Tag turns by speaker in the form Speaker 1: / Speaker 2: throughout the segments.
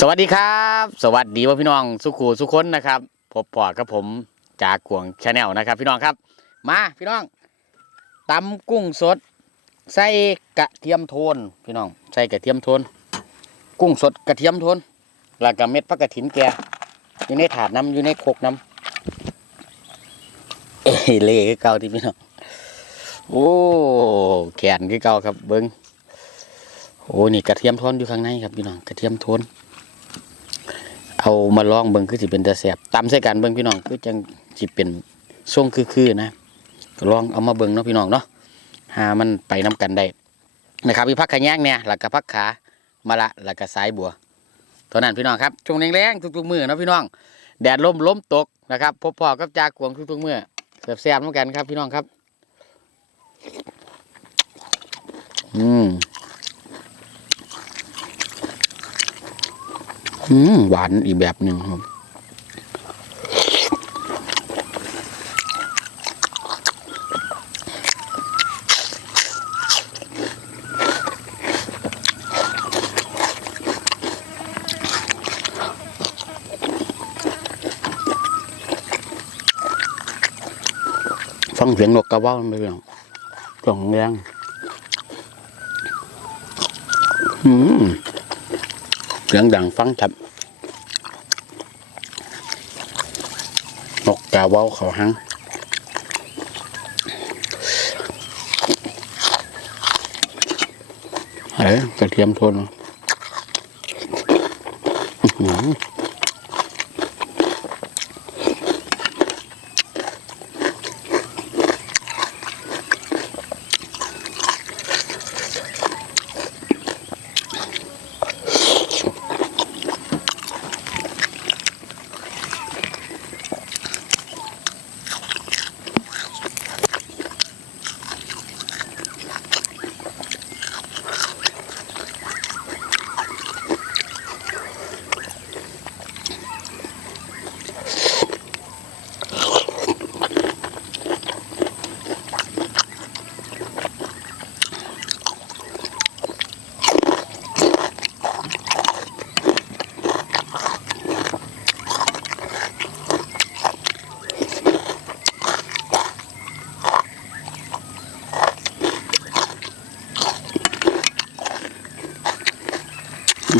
Speaker 1: สวัสดีครับ สวัสดีว่าพี่น้องสุขูสุคนนะครับพบปอกับผมจากกวงชาแนลนะครับ พี่น้องครับ มาพี่น้องตำกุ้งสด ใส่กระเทียมโทนพี่น้องใส่กระเทียมโทน กุ้งสดกระเทียมโทนแล้วก็เม็ดผักกระถินแกอยู่ในถาดน้ำอยู่ในโคกน้ำเอเละคือเก่าที่พี่น้องโอ้แขนคือเก่าครับเบิ้งโอ้นี่กระเทียมโทนอยู่ข้างในครับพี่น้องกระเทียมโทน เอามาลองเบิ่งคือสิเป็นตาแสบตำใส่กันเบิ่งพี่น้องคือจังสิเป็นทรงคือๆนะก็ลองเอามาเบิ่งเนาะพี่น้องเนาะหามันไปน้กันได้นะครับมีพักขะแยงเนี่ยแล้วก็พักขามะละแล้วก็สายบัวเท่านั้นพี่น้องครับช่วงแรงๆทุกๆมือเนาะพี่น้อง แดดลมล้มตกนะครับ พบพ่อกับจากกวงทุกๆมื้อแซ่บๆเหมือนกันครับพี่น้องครับ อืม อืม หวานอีกแบบหนึ่งครับฟังเสียงนกกระว่าไม่เรื่องกล่องแรงอืม เสียงดังฟังชัดนกกาเว้าเขาหังเอ้ยกระเทียมทนอือ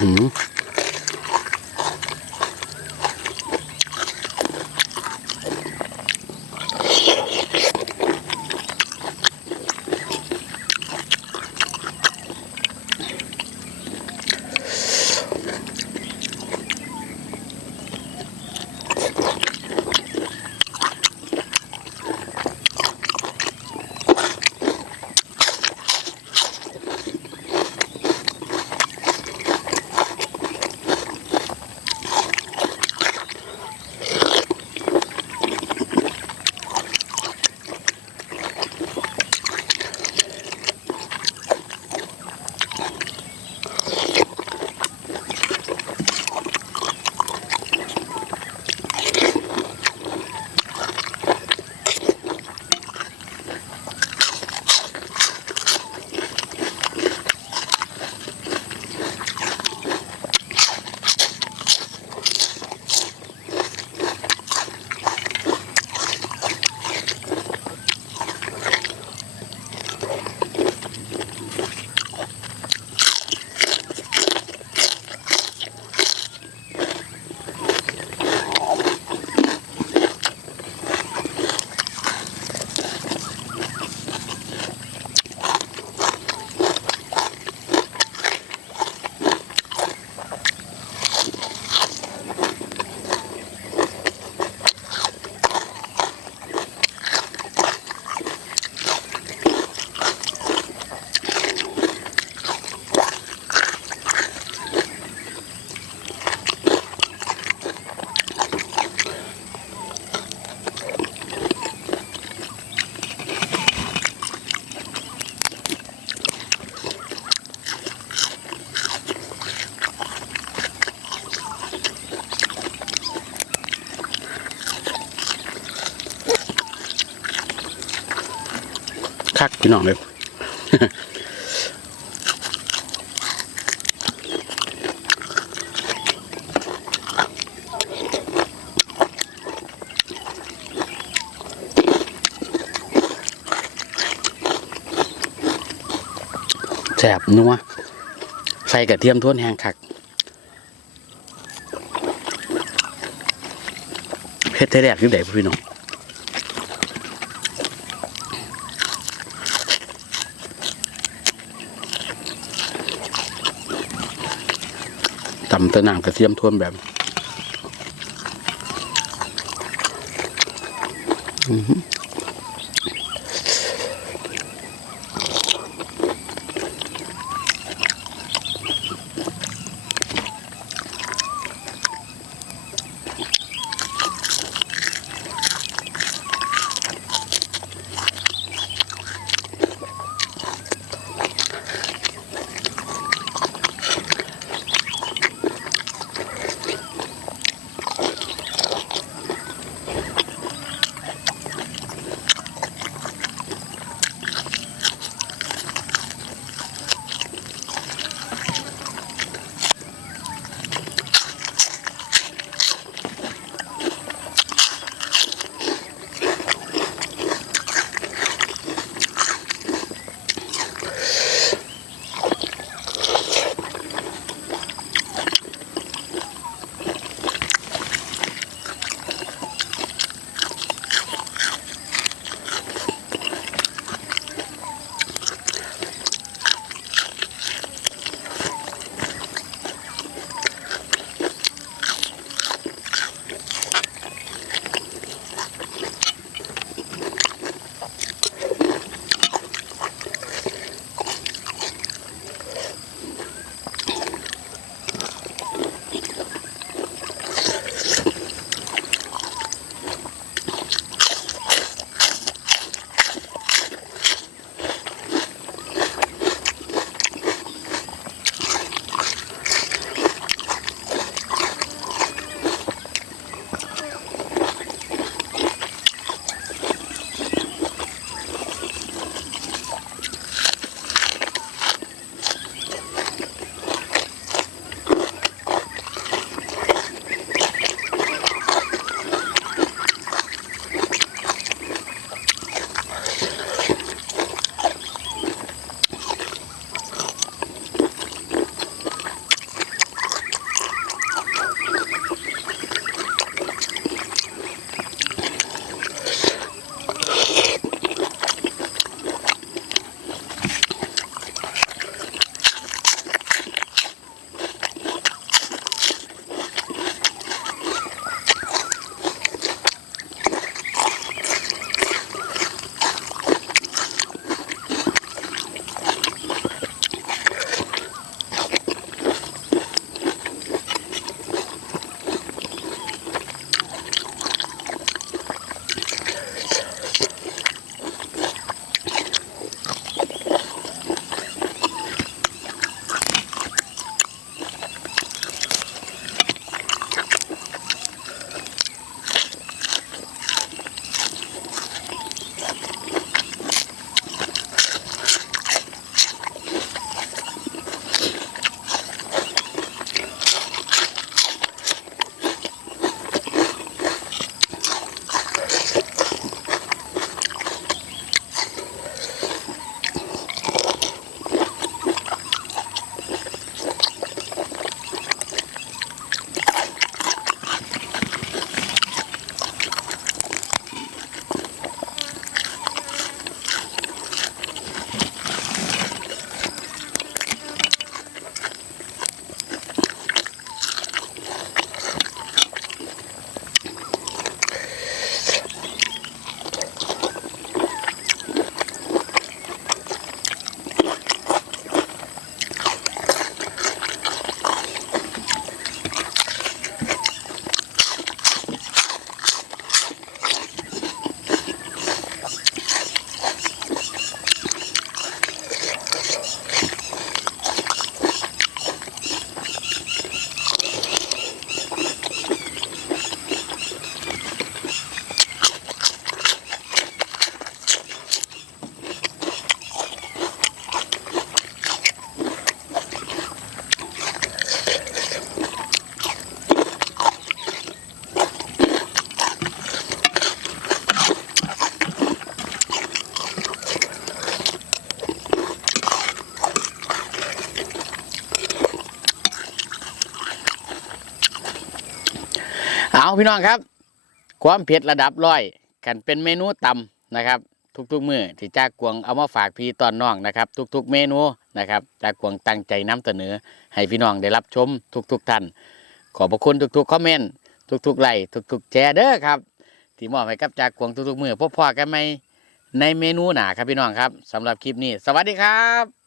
Speaker 1: หือ คักพี่น้องเลยแสบนัวใส่กระเทียมท้วนแห้งคักเฮ็ดแท้ๆคือได้พี่น้อง ตำแตะนางกระเทียมท่วมแบบ
Speaker 2: อ
Speaker 1: เอาพี่น้องครับ ความเผ็ดระดับร้อยกันเป็นเมนูตำนะครับ ทุกๆมือที่จากกวงเอามาฝากพี่ตอนน้องนะครับ ทุก ๆ เมนูนะครับจากกวงตั้งใจนำเสนอ ให้พี่น้องได้รับชมทุก ๆท่าน ขอบพระคุณทุกๆคอมเมนต์ทุกๆไลค์ทุก ๆ แชร์เด้อครับที่มอบให้กับจากกวงทุกๆมือพบพ่อกันไหมในเมนูหนาครับพี่น้องครับสำหรับคลิปนี้ สวัสดีครับ